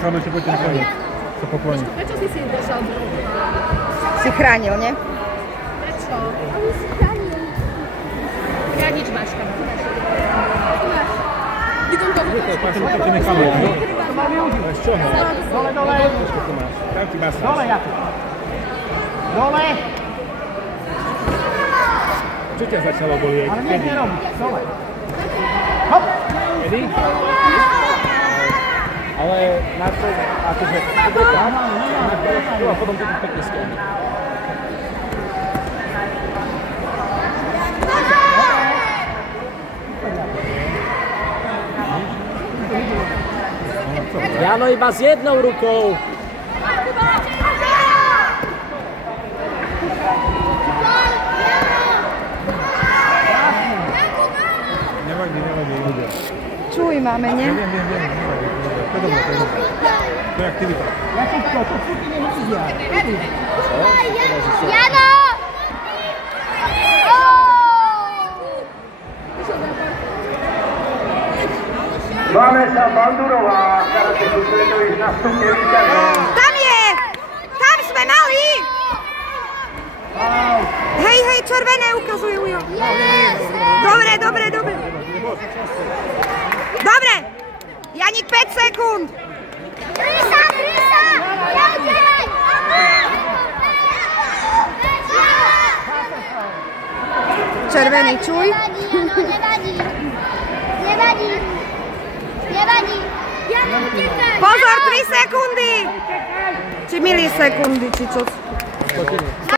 Cháme, že poďte nakoniec sa pokloniť. Prečo si držal v ruku? Si chránil, nie? Prečo? Ale si chránil. Ja nič máš tam. Vidím to. To ti necháme. To mám využiť. Z čoho? Dole, dole. Tam ti masáž. Dole, Jakub. Dole. Čo ťa začalo bolieť? Ale nie, nerobí. Dole. Hop. Kedy? Ale na to, akože, tam, a potom to pekne stojí. Jano iba s jednou rukou. Nevadí. Čuj, máme, nie? Viem. To je dobré. To je aktivita. To furt nemusí diať. Jano! Vanessa Bandurová, ktorá sa sústreduje na stupne víťazov. Tam je! Tam sme mali! Hej, červené ukazujú jo. Dobre. Dobre! Janik, 5 sekúnd! Krisa! Neudielaj! Červený, čuj. Nevadí. Jano, utekaj! Pozor, 3 sekundy! Či milisekundy, či čo?